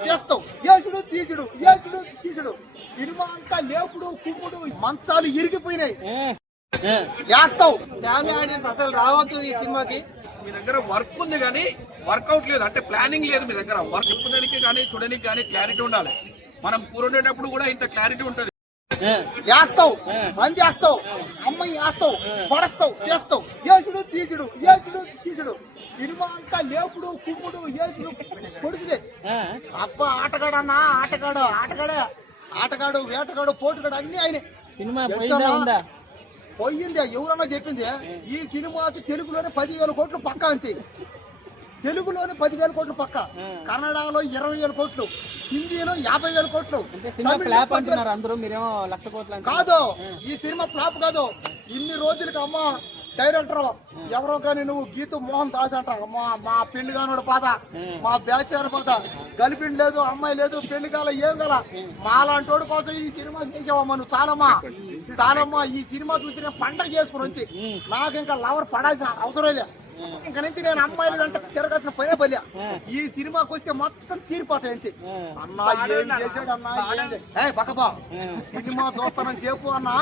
కొడస్తావు చేస్తావు యేసుడు తీసుడు సినిమా అంతా లేపుడు కుమ్ముడు మంచాలు ఇరిగిపోయినాయి వేస్తావు ఫ్యామిలీ ఆడియన్స్ అసలు రావద్దు ఈ సినిమాకి. మీ దగ్గర వర్క్ ఉంది కానీ వర్కౌట్ లేదు, అంటే ప్లానింగ్ లేదు మీ దగ్గర. వర్క్ చెప్పడానికి కానీ చూడడానికి కానీ క్లారిటీ ఉండాలి. మనం కూరుండేటప్పుడు కూడా ఇంత క్లారిటీ ఉంటుంది. వేస్తావు మంది వేస్తావు అమ్మాయి వేస్తావు కొడస్తావు చేస్తావు యేసుడు తీసుడు సినిమా అంతా లేపుడు కుమ్ముడు యేసుడు పొడుచుడే. అబ్బా ఆటగాడు వేటగాడు పోటుగాడు అన్ని ఆయనే. సినిమా పోయింది ఎవరన్నా చెప్పింది. ఈ సినిమాకి తెలుగులోనే 10,000 కోట్లు పక్క అంతే. తెలుగులోనే 10,000 కోట్లు పక్క, కన్నడలో 20,000 కోట్లు, హిందీలో 50,000 కోట్లు. కాదు ఈ సినిమా ఫ్లాప్ కాదు. ఇన్ని రోజులకి అమ్మ డైరెక్టర్ ఎవరో కానీ నువ్వు గీతు మోహన్ దాస్ అంట, అమ్మా మా పెళ్లి కానోడు పాత, మా బ్యాచర్ పాత, గర్ల్ఫ్రెండ్ లేదు అమ్మాయి లేదు పెళ్లి కాల ఏం గల మాలాంటోడు కోసం ఈ సినిమా చేసావమ్మా నువ్వు. చాలమ్మా ఈ సినిమా చూసి పండగ చేసుకుని అంతే. నాకు ఇంకా లవర్ పడాల్సిన అవసరం లే. ఇంక నుంచి నేను అమ్మాయిలు అంటే తిరగాల్సిన పనే పల్లె. ఈ సినిమాకి వస్తే మొత్తం తీరిపోతాయి అంతే. అన్నా ఏం చేశాడు అన్నా పక్కపా సినిమా చూస్తానని సేపు అన్నా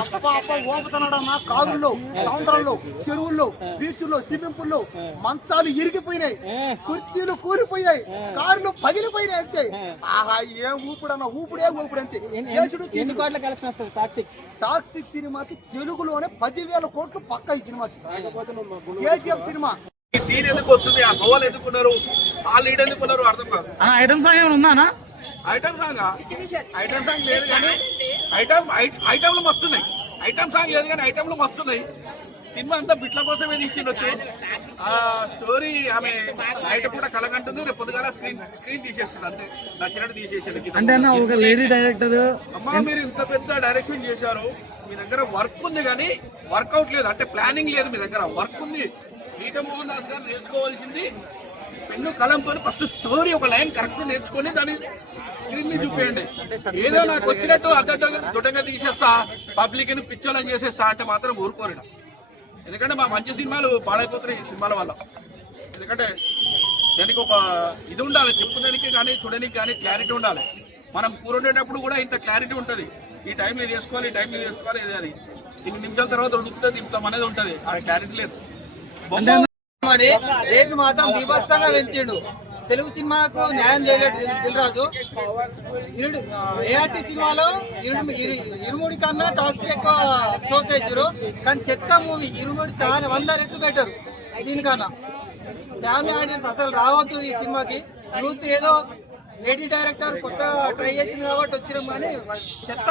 అప్ప ఓపుతున్నాడు అన్నా. కారుల్లో, సముద్రంలో, చెరువుల్లో, బీచ్ల్లో, స్విమ్మింగ్ పూల్లో మంచాలు ఇరిగిపోయినాయి, కుర్చీలు కూలిపోయాయి, కార్లు పగిలిపోయినాయి అంతే. ఆహా ఏం ఊపుడు అన్న, ఊపుడే ఊపుడు అంతే. టాక్సిక్ సినిమాకి తెలుగులోనే 10,000 కోట్లు పక్క ఈ సినిమాకి. కేజీఎఫ్ సినిమా ఈ సీన్ ఎందుకు వస్తుంది, ఆ గోవాలు ఎందుకున్నారు, ఆ లీడ్ ఎందుకున్నారు అర్థం కాదు. ఐటమ్ సాంగ్ ఏమైనా ఉందా? ఐటమ్ సాంగ్ లేదు కానీ ఐటమ్లు మస్తున్నాయి. ఐటమ్ సాంగ్ లేదు కానీ ఐటమ్లు మస్తున్నాయి. సినిమా అంతా బిట్ల కోసమే తీసిండొచ్చు. ఆ స్టోరీ ఆమె నైట్ పూట కలగంటుంది, రేపు పొద్దుగాల స్క్రీన్ తీసేస్తుంది అంతే. నచ్చినట్టు తీసేసింది. అంటే ఒక లేడీ డైరెక్టర్ అమ్మా మీరు ఇంత పెద్ద డైరెక్షన్ చేశారు, మీ దగ్గర వర్క్ ఉంది కానీ వర్కౌట్ లేదు, అంటే ప్లానింగ్ లేదు. మీ దగ్గర వర్క్ ఉంది. గీతా మోహన్ దాస్ గారు నేర్చుకోవాల్సింది పెన్ను కలంతో ఫస్ట్ స్టోరీ ఒక లైన్ కరెక్ట్ నేర్చుకొని దాన్ని స్క్రీన్ ని చూపేయండి. ఏదో నాకు వచ్చినట్టు దొడ్డంగా తీసేస్తా, పబ్లిక్ ని పిచ్చోళ్ళని చేసేస్తా అంటే మాత్రం ఊరుకోరు. ఎందుకంటే మా మంచి సినిమాలు పాడైపోతున్నాయి ఈ సినిమాల వల్ల. ఎందుకంటే దానికి ఒక ఇది ఉండాలి, చెప్పుకోడానికి కానీ చూడడానికి కానీ క్లారిటీ ఉండాలి. మనం కూరుండేటప్పుడు కూడా ఇంత క్లారిటీ ఉంటుంది. ఈ టైంలో ఇది వేసుకోవాలి, ఈ టైంలో ఇది వేసుకోవాలి, ఇది అది ఇన్ని నిమిషాల తర్వాత ఉడుకుతుంది దింపుతాం అనేది ఉంటుంది. ఆ క్లారిటీ లేదు. రేటు మాత్రం బీభత్సంగా పెంచాడు. తెలుగు సినిమాకు న్యాయం చేయలేడు దిల్రాజు. ఏఆర్టీ సినిమాలో ఇరుముడి కన్నా టాస్క్ ఎక్కువ షో చేశారు, కానీ చెక్క మూవీ ఇరుముడి చాలా 100 రెట్లు బెటర్ దీనికన్నా. ఫ్యామిలీ ఆడియన్స్ అసలు రావద్దు ఈ సినిమాకి. యూత్ ఏదో లేడీ డైరెక్టర్ కొత్త ట్రై చేసింది కాబట్టి వచ్చినాం కానీ చెత్త.